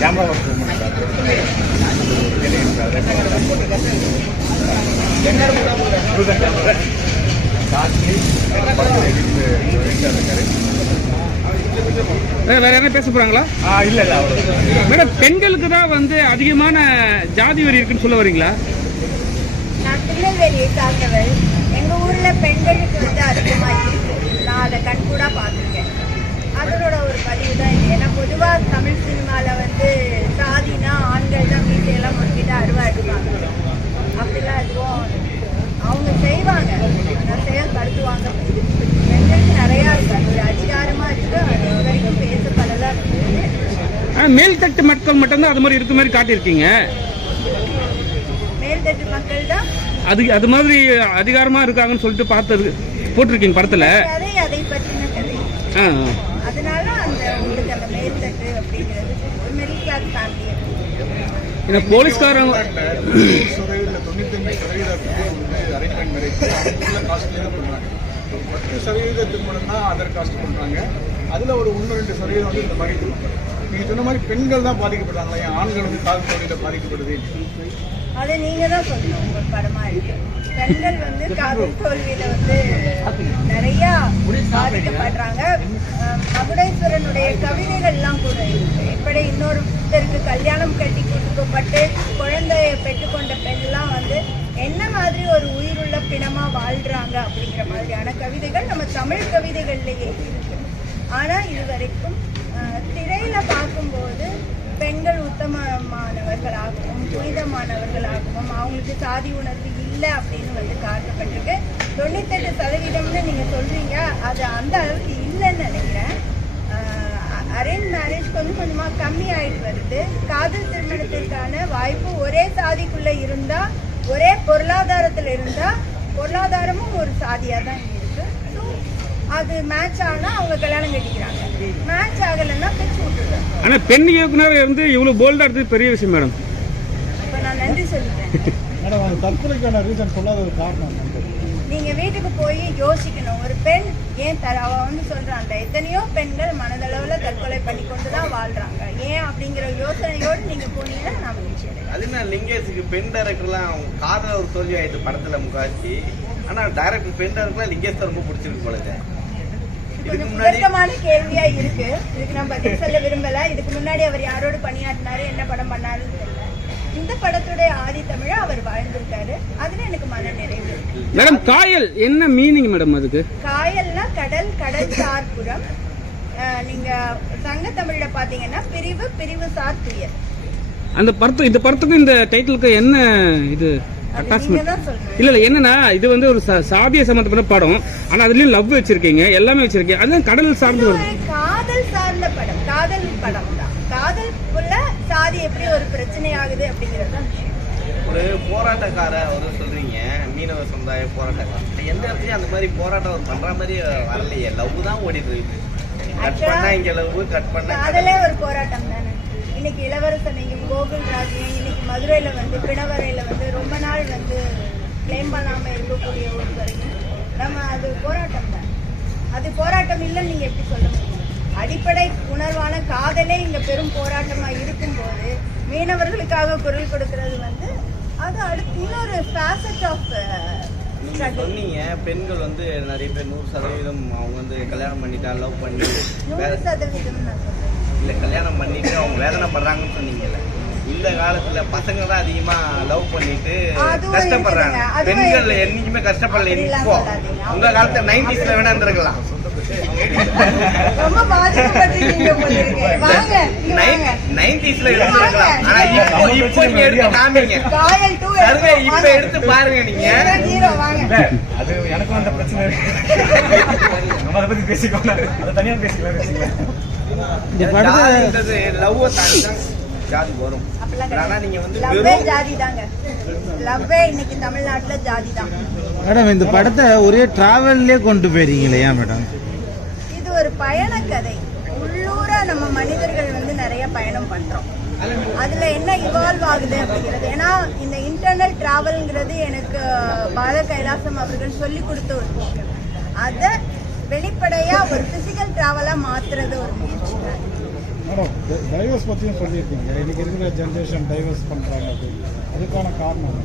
Camera வேற வேற என்ன பேச போறாங்களா? ஆ இல்லை இல்லை அவ்வளோ மேடம் பெண்களுக்கு தான் வந்து அதிகமான ஜாதி வரி இருக்குன்னு சொல்ல வரீங்களா? நான் திருநெல்வேலியை சார்ந்தவள். எங்க ஊர்ல பெண்களுக்கு வந்து அதிகமா இருக்கு. நான் அதை கண்கூடா பார்த்துருக்கேன். பதிவு தான் இது. ஏன்னா பொதுவா தமிழ் சினிமால வந்து சாதினா ஆண்கள் தான் வீட்டையெல்லாம் முக்கிட்டு அருவா எடுப்பாங்க அப்படிலாம் எதுவும் அவங்க செய்வாங்க. ஆனால் செயல்படுத்துவாங்க. பெண்களுக்கு நிறையா இருக்கு. அது ஒரு அதிகாரமா இருக்கு. அது வரைக்கும் பேசப்படலாம் இருக்கு ஆனால் மேல்தட்டு மக்கள் மட்டும்தான் அது மாதிரி இருக்க மாதிரி காட்டியிருக்கீங்க. மேல்தட்டு மக்கள் தான். அது அது மாதிரி அதிகாரமா இருக்காங்கன்னு சொல்லிட்டு பார்த்தது போட்டிருக்கீங்க படத்துல. அதை பற்றின கதை. ஆ. அதனால அந்த உங்களுக்கு அந்த மேல்தட்டு அப்படிங்கிறது மிடில் கிளாஸ் ஃபேமிலி இந்த போலீஸ்காரங்க தொண்ணூத்தஞ்சு வந்து அரேஞ்ச்மெண்ட் மேரேஜ் தான் பண்ணுறாங்க பத்து சதவீத திருமணம் தான் அதர் காஸ்ட் பண்ணுறாங்க அதில் ஒரு ஒன்று ரெண்டு சதவீதம் வந்து இந்த மாதிரி நீங்கள் சொன்ன மாதிரி பெண்கள் தான் பாதிக்கப்படுறாங்களா? ஏன் ஆண்கள் வந்து கால் தொழிலில் பாதிக்கப்படுது? அதை நீங்க தான் சொல்லணும். உங்க படமா இருக்கு. பெண்கள் வந்து காதல் தோல்வியில வந்து நிறைய பாதிக்கப்படுறாங்க. மகுடேஸ்வரனுடைய கவிதைகள்லாம் கூட இருக்கு. எப்படி இன்னொருத்தருக்கு கல்யாணம் கட்டி கொடுக்கப்பட்டு குழந்தையை பெற்றுக்கொண்ட பெண்லாம் வந்து என்ன மாதிரி ஒரு உயிருள்ள பிணமா வாழ்றாங்க அப்படிங்கிற மாதிரியான கவிதைகள் நம்ம தமிழ் கவிதைகள்லயே இருக்கு. ஆனா இது வரைக்கும் திரையில பார்க்கும்போது பெண்கள் உத்தமமானவர்களாகவும் புனிதமானவர்களாகவும் அவங்களுக்கு சாதி உணர்வு இல்லை அப்படின்னு வந்து காட்டப்பட்டிருக்கு. தொண்ணூத்தெட்டு சதவீதம்னு நீங்க சொல்றீங்க. அது அந்த அளவுக்கு இல்லைன்னு நினைக்கிறேன். அரேஞ்ச் மேரேஜ் கொஞ்சம் கொஞ்சமா கம்மி ஆயிட்டு வருது. காதல் திருமணத்திற்கான வாய்ப்பு ஒரே சாதிக்குள்ள இருந்தா ஒரே பொருளாதாரத்துல இருந்தா பொருளாதாரமும் ஒரு சாதியா தான் இருக்கு. அது மேட்ச் ஆனா அவங்க கல்யாணம் கட்டிக்கிறாங்க மேட்ச் ஆகலைன்னா பிச்சு விட்டுருவாங்க ஆனா பெண் இயக்குனர் வந்து இவ்வளவு போல்டா எடுத்தது பெரிய விஷயம் மேடம் அப்ப நான் நன்றி சொல்லிட்டேன் மேடம் அது தற்கொலைக்கான ரீசன் சொல்லாத ஒரு காரணம் நீங்க வீட்டுக்கு போய் யோசிக்கணும். ஒரு பெண் ஏன் தர அவ வந்து சொல்றாங்க எத்தனையோ பெண்கள் மனதளவுல தற்கொலை பண்ணி கொண்டு தான் வாழ்றாங்க. ஏன் அப்படிங்கிற யோசனையோடு நீங்க போனீங்கன்னா நான் மகிழ்ச்சி அடைவேன். அது என்ன லிங்கேஷுக்கு பெண் டைரக்டர்லாம் காதல் ஒரு தோல்வி ஆயிடுச்சு படத்துல முக்காச்சு ஆனா டைரக்டர் பெண் டைரக்டர்லாம் லிங்கேஷ் ரொம்ப பிடிச்சிருக்கு போல இது. இது இதுக்கு கொஞ்சம் குழப்பமான கேள்வியா இருக்கு. இதுக்கு நான் பதில் சொல்ல விரும்பல. இதுக்கு முன்னாடி அவர் யாரோடு பணியாற்றினாரு என்ன படம் பண்ணாருன்னு தெரியல. இந்த படத்துடைய ஆதி தமிழா அவர் வாழ்ந்திருக்காரு. அதுல எனக்கு மன நிறைவு இருக்கு. மேடம் காயல் என்ன மீனிங் மேடம் அதுக்கு? காயல்னா கடல் கடல் சார்புறம். நீங்க சங்க தமிழ்ல பாத்தீங்கன்னா பிரிவு பிரிவு சார் துயர். அந்த படத்து இந்த படத்துக்கும் இந்த டைட்டிலுக்கு என்ன இது? இல்ல இல்ல என்னன்னா இது வந்து ஒரு சாதிய சம்பந்தப்பட்ட படம். ஆனா அதுலயும் லவ் வச்சிருக்கீங்க எல்லாமே வச்சிருக்கீங்க. அதுதான் கடல் சார்ந்து வருது ஒரு காதல் சார்ந்த படம். காதல் படம் தான். காதலுக்குள்ள சாதி எப்படி ஒரு பிரச்சனை ஆகுது அப்படிங்கிறது ஒரு போராட்டக்கார ஒரு சொல்றீங்க மீனவ சமுதாய போராட்டக்காரர். எந்த இடத்துலயும் அந்த மாதிரி போராட்டம் பண்ற மாதிரி வரலையே. லவ் தான் ஓடிட்டு இருக்கு. கட் பண்ணா இங்க லவ் கட் பண்ணா காதலே ஒரு போராட்டம் தானே. இன்னைக்கு இளவரசனையும் கோகுல் ராஜையும் இன்னைக்கு மதுரையில வந்து பிணவரையில வந்து ரொம்ப நாள் வந்து கிளைம் பண்ணாம இருக்கக்கூடிய ஒருவரையும் நம்ம அது போராட்டம் தான். அது போராட்டம் இல்லைன்னு நீங்க எப்படி சொல்ல முடியும்? அடிப்படை உணர்வான காதலே இங்க பெரும் போராட்டமா இருக்கும்போது மீனவர்களுக்காக குரல் கொடுக்கிறது வந்து அது அடுத்து இன்னொரு ஃபேசட் ஆஃப் நீங்க சொன்னீங்க பெண்கள் வந்து நிறைய பேர் நூறு சதவீதம் அவங்க வந்து கல்யாணம் பண்ணிட்டா லவ் பண்ணி நூறு சதவீதம் நான் சொல்றேன். இல்ல கல்யாணம் பண்ணிட்டு அவங்க வேதனைப்படுறாங்கன்னு சொன்னீங்கல்ல. இந்த காலத்துல பசங்க தான் அதிகமா லவ் பண்ணிட்டு கஷ்டப்படுறாங்க. பெண்கள். என்னைக்குமே கஷ்டப்படல இப்போ. உங்க காலத்துல நைன்டிஸ்ல வேணா இருந்திருக்கலாம். நைன்டிஸ்ல இருந்திருக்கலாம். ஆனா இப்போ இப்போ நீங்க எடுத்து காமிங்க. சர்வே இப்ப எடுத்து பாருங்க நீங்க. அது எனக்கும் அந்த பிரச்சனை. இருக்கு நம்ம அதை பத்தி பேசிக்கோங்க. அதை தனியா பேசிக்கலாம் வச்சுக்கலாம் இந்த படத்தை ஜாதின்றது லவ் தாண்டி தான் ஜாதி வரும். அப்படிலாம் ஆனா நீங்க வந்து லவ்வே வெறும் ஜாதி தாங்க லவ்வே இன்னைக்கு தமிழ்நாட்டுல ஜாதி தான் மேடம் இந்த படத்தை ஒரே டிராவல்லே கொண்டு போயிருக்கீங்களே மேடம்? இது ஒரு பயண கதை உள்ளூர நம்ம மனிதர்கள் வந்து நிறைய பயணம் பண்றோம். அதுல என்ன இவால்வ் ஆகுது அப்படிங்கிறது. ஏன்னா இந்த இன்டர்னல் டிராவல்ங்கிறது எனக்கு பால கைலாசம் அவர்கள் சொல்லி கொடுத்த ஒரு விஷயம். அதை வெளிப்படையா ஒரு மாத்துறது ஒரு முயற்சி தான். மேடம் டைவர்ஸ் பற்றியும் சொல்லியிருக்கீங்க. இன்னைக்கு இருக்கிற ஜென்ரேஷன் டைவர்ஸ் பண்ணுறாங்க அப்படின்னு அதுக்கான காரணம்?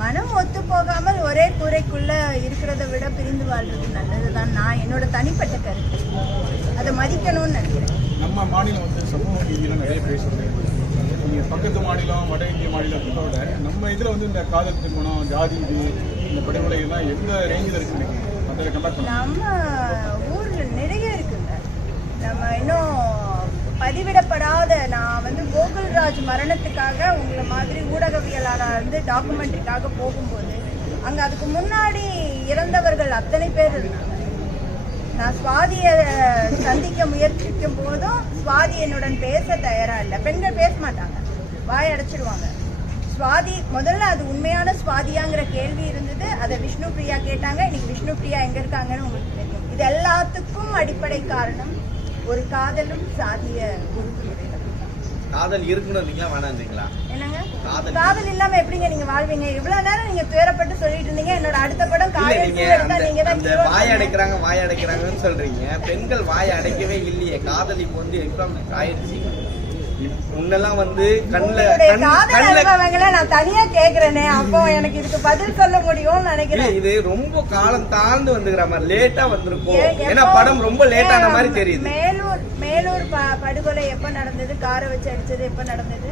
மனம் ஒத்து போகாமல் ஒரே கூரைக்குள்ள இருக்கிறத விட பிரிந்து வாழ்றது நல்லதுதான். நான் என்னோட தனிப்பட்ட கருத்து. அதை மதிக்கணும்னு நினைக்கிறேன். நம்ம மாநிலம் வந்து சமூக நீதியெல்லாம் நிறைய பேசுறது. நீங்கள் பக்கத்து மாநிலம் வட இந்திய மாநிலத்தை விட நம்ம இதில் வந்து இந்த காதல் திருமணம் ஜாதி இது இந்த படுகொலை எல்லாம் எந்த ரேஞ்சில் இருக்கு நினைக்கிறீங்க அதில் கம்பேர் நம்ம விஷயங்கள் நிறைய இருக்குங்க. நம்ம இன்னும் பதிவிடப்படாத நான் வந்து கோகுல்ராஜ் மரணத்துக்காக உங்களை மாதிரி ஊடகவியலாளர் வந்து டாக்குமெண்ட்ரிக்காக போகும்போது அங்க அதுக்கு முன்னாடி இறந்தவர்கள் அத்தனை பேர் இருந்தாங்க. நான் சுவாதியை சந்திக்க முயற்சிக்கும் போதும் சுவாதி என்னுடன் பேச தயாரா இல்லை. பெண்கள் பேச மாட்டாங்க. வாய் அடைச்சிடுவாங்க சுவாதி முதல்ல அது உண்மையான சுவாதியாங்கிற கேள்வி இருந்தது. அதை விஷ்ணு பிரியா கேட்டாங்க. இன்னைக்கு விஷ்ணு பிரியா எங்க இருக்காங்கன்னு உங்களுக்கு தெரியும். இது எல்லாத்துக்கும் அடிப்படை காரணம் ஒரு காதலும் சாதிய காதல் இருக்கணும்னீங்களா வேணான்றீங்களா என்னங்க? காதல். காதல் இல்லாம எப்படிங்க நீங்க வாழ்வீங்க? இவ்வளவு நேரம் நீங்க துயரப்பட்டு சொல்லிட்டு இருந்தீங்க. என்னோட அடுத்த படம் காதல் வாய். அடைக்கிறாங்க வாய் அடைக்கிறாங்கன்னு சொல்றீங்க. பெண்கள் வாய் அடைக்கவே இல்லையே. காதல் இப்போ வந்து எக்ஸாம் ஆயிடுச்சு? முன்னெல்லாம் வந்து கண்ணுல நான் தனியா கேக்குறேனே. அப்போ எனக்கு இதுக்கு பதில் சொல்ல முடியும்னு இல்ல, நினைக்கிறேன் இது ரொம்ப காலம் தாழ்ந்து வந்துக்கிற மாதிரி லேட்டா வந்திருக்கும். ஏன்னா படம் ரொம்ப லேட்டான மாதிரி தெரியுது. மேலூர் மேலூர் படுகொலை எப்ப நடந்தது? காரை வச்சு அடிச்சது எப்ப நடந்தது?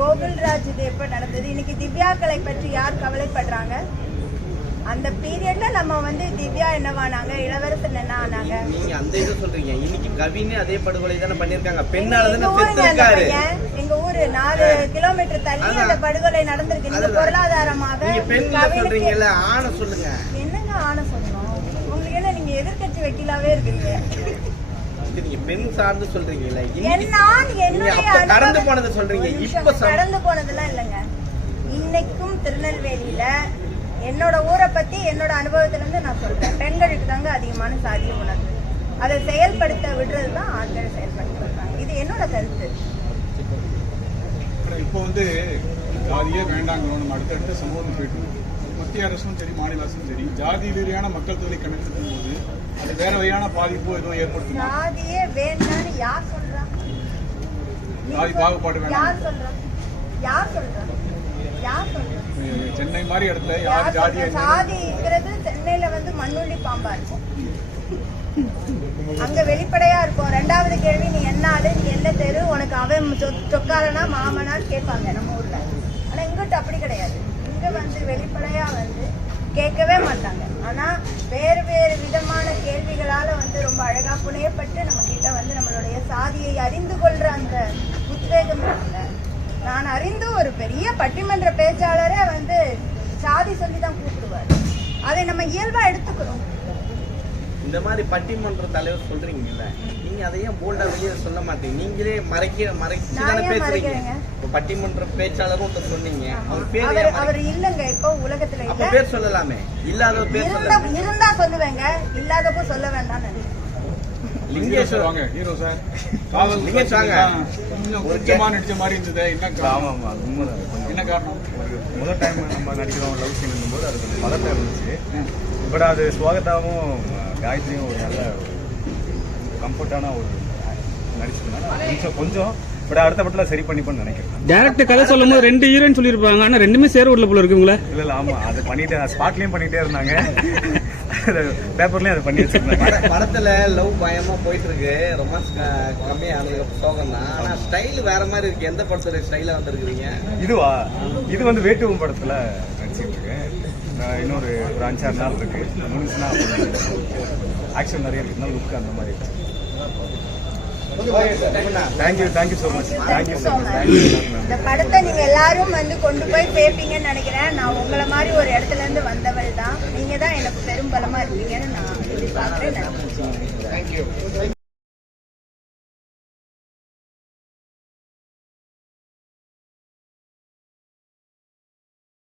கோகுல்ராஜ் இது எப்ப நடந்தது? இன்னைக்கு திவ்யாக்களை பற்றி யார் கவலைப்படுறாங்க? அந்த பீரியட்ல நம்ம வந்து திவ்யா என்னவானாங்க இளவரசன் என்ன ஆனாங்க நீங்க அந்த இது சொல்றீங்க. இன்னைக்கு கவின்னு அதே படுகொலை தானே பண்ணிருக்காங்க பெண்ணால தானே செத்துருக்காரு. எங்க ஊரு நாலு கிலோமீட்டர் தள்ளி. அந்த படுகொலை நடந்திருக்கு. நீங்க. பொருளாதாரமாக நீங்க கவினுக்கு- சொல்றீங்கல்ல ஆணை சொல்லுங்க. என்னங்க ஆன சொல்லணும்? உங்களுக்கு என்ன நீங்க எதிர்க்கட்சி வக்கீலாவே இருக்கீங்க? நீங்க பெண் சார்ந்து சொல்றீங்கல்ல. இன்னைக்கு என் நான் நீங்க என்னுடைய அப்ப கடந்து போனதை சொல்றீங்க. இப்ப கடந்து போனதெல்லாம் இல்லைங்க. இன்னைக்கும் திருநெல்வேலியில என்னோட ஊரை பத்தி என்னோட அனுபவத்துல இருந்து நான் சொல்றேன். பெண்களுக்கு தாங்க அதிகமான சாதிய உணர்வு. அதை செயல்படுத்த விடுறது தான் ஆண்கள் செயல்படுத்துறாங்க இது என்னோட கருத்து. இப்போ வந்து ஜாதியே வேண்டாங்கிறோம் நம்ம அடுத்தடுத்த சமூகம் போயிட்டு. மத்திய அரசும் சரி மாநில அரசும் சரி ஜாதி ரீதியான மக்கள் தொகை கணக்கெடுக்கும் போது அது வேற வகையான பாதிப்போ எதுவும் ஏற்படுத்துமா? சாதியே வேண்டாம்னு யார் சொல்றா? சாதி பாகுபாடு வேண்டாம். யார் சொல்றா? யார் சொல்றா? யார் சொல்றா? சென்னை மாதிரி இடத்துல யார் ஜாதி சொல்றா? சாதிங்கிறது சென்னையில வந்து மண்ணுள்ளி பாம்பா இருக்கும். அங்க வெளிப்படையா இருக்கும். ரெண்டாவது கேள்வி நீ என்ன ஆளு? நீ என்ன தெரு? உனக்கு அவன் சொக்காரனா மாமனான்னு கேட்பாங்க நம்ம ஊர்ல. ஆனா இங்கிட்ட அப்படி கிடையாது. இங்க வந்து வெளிப்படையா வந்து கேட்கவே மாட்டாங்க. ஆனா வேறு வேறு விதமான கேள்விகளால வந்து ரொம்ப அழகா புனையப்பட்டு நம்ம கிட்ட வந்து நம்மளுடைய சாதியை அறிந்து கொள்ற அந்த உத்வேகம் இருக்குல்ல? அறிந்து ஒரு பெரிய பட்டிமன்ற பேச்சாளரே வந்து சாதி சொல்லி தான் கூப்பிடுவார். அதை நம்ம இயல்பா எடுத்துக்கிறோம். இந்த மாதிரி பட்டிமன்ற தலைவர் சொல்றீங்கல்ல நீங்க அதை ஏன் போல்டா வெளியே சொல்ல மாட்டீங்க? நீங்களே மறைக்க மறைச்சு ஏன் பேசுறீங்க? இப்ப பட்டிமன்ற பேச்சாளரும் ஒருத்தர் சொன்னீங்க. அவர் பேர் அவர் இல்லங்க இப்போ உலகத்துல பேர் சொல்லலாமே. இல்லாத பேர் இருந்தா சொல்லுவேங்க. இல்லாதப்போ சொல்ல வேண்டாம்னு நினைக்கிறேன் லிங்கேஸ்வர் வாங்க ஹீரோ சார். காதல். கொஞ்சம் கொஞ்சமா நடிச்ச மாதிரி இருந்தது. என்ன ஆமா காரணம்? ஆமா அது உண்மைதான். என்ன காரணம்? ஒரு முதல் டைம் நம்ம நடிக்கிறோம் லவ் சீன் போது அது கொஞ்சம் இருந்துச்சு. பட் அது சுவாகதாவும் காயத்ரியும் ஒரு நல்ல கம்ஃபர்டான ஒரு நடிச்சிருந்தாங்க. கொஞ்சம் கொஞ்சம் பட் அடுத்த படத்தில் சரி பண்ணிப்பேன்னு நினைக்கிறேன். டேரக்டர் கதை சொல்லும் போது ரெண்டு ஹீரோயின் சொல்லியிருப்பாங்க. ஆனா ரெண்டுமே சேர விடல போல இருக்குங்களா இல்ல இல்ல ஆமா அது பண்ணிட்டு ஸ்பாட்லயும் பண்ணிட்டே இருந்தாங்க. பேப்பர்லயும் அதை பண்ணி வச்சிருந்தாங்க. பட- படத்துல லவ் பயமா போயிட்டு இருக்கு ரொமான்ஸ் கம்மியா சோகம் தான். ஆனா ஸ்டைல் வேற மாதிரி இருக்கு. எந்த படத்துல ஸ்டைலா வந்திருக்கீங்க இதுவா? இது வந்து வேட்டுவம் படத்துல நடிச்சிட்டு இருக்கேன் இன்னொரு ஒரு அஞ்சாறு நாள் இருக்கு. முடிஞ்சுன்னா ஆக்ஷன் நிறைய இருக்குனால லுக் அந்த மாதிரி thank you thank you so much thank you so much thank you இந்த படத்தை நீங்க எல்லாரும் வந்து கொண்டு போய் சேர்ப்பீங்கன்னு நினைக்கிறேன். நான் உங்களை மாதிரி ஒரு இடத்துல இருந்து வந்தவள் தான். நீங்க தான் எனக்கு பெரும் பலமா இருப்பீங்கன்னு நான் எதிர்பார்க்கிறேன். நன்றி.